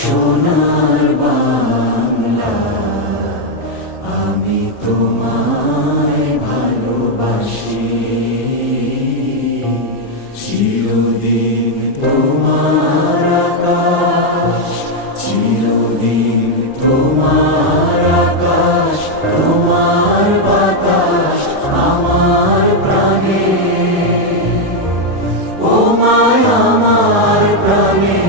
সোনার বাংলা, আমি তোমায় ভালোবাসি। চিরদিন তোমার আকাশ, চিরদিন তোমার আকাশ, তোমার বাতাস আমার প্রাণে। ও মায় আমার প্রাণে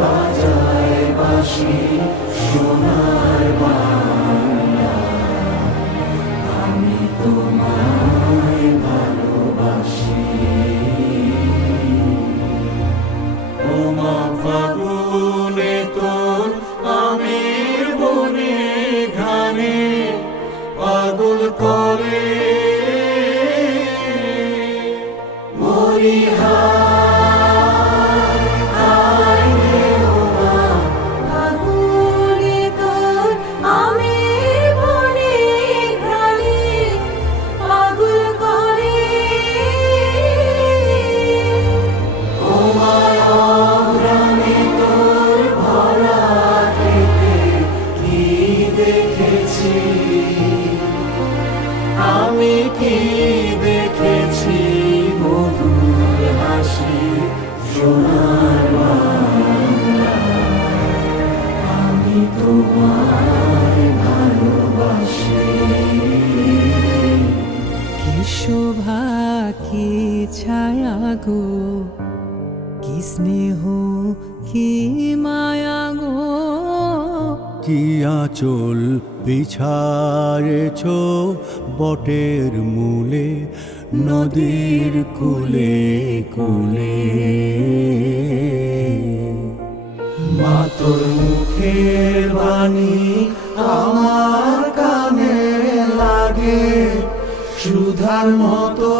বাজায় বাঁশি সোনার বাংলা, আমি তোমায় ভালোবাসি। ও মা ফাগুনে তোর আমের বনে ঘানে পাগল করে মরি হায় হায় রে। ও মা ফাগুনে তোর আমের বনে ঘ্রাণে পাগল করে। ও মায় অগ্রামে তোর ভরা খেতে কি দেখেছি, আমি কি দেখেছি মধুর হাসি সোনার বাংলা, আমি তোমায় ভালোবাসি। কি শোভা কি ছায়া গো, কি স্নেহ কি মায়া গো, কি আঁচল বিছায়েছ বটের মূলে নদীর কূলে কূলে। মা তোর মুখের বাণী আমার কানে লাগে সুধার মতো।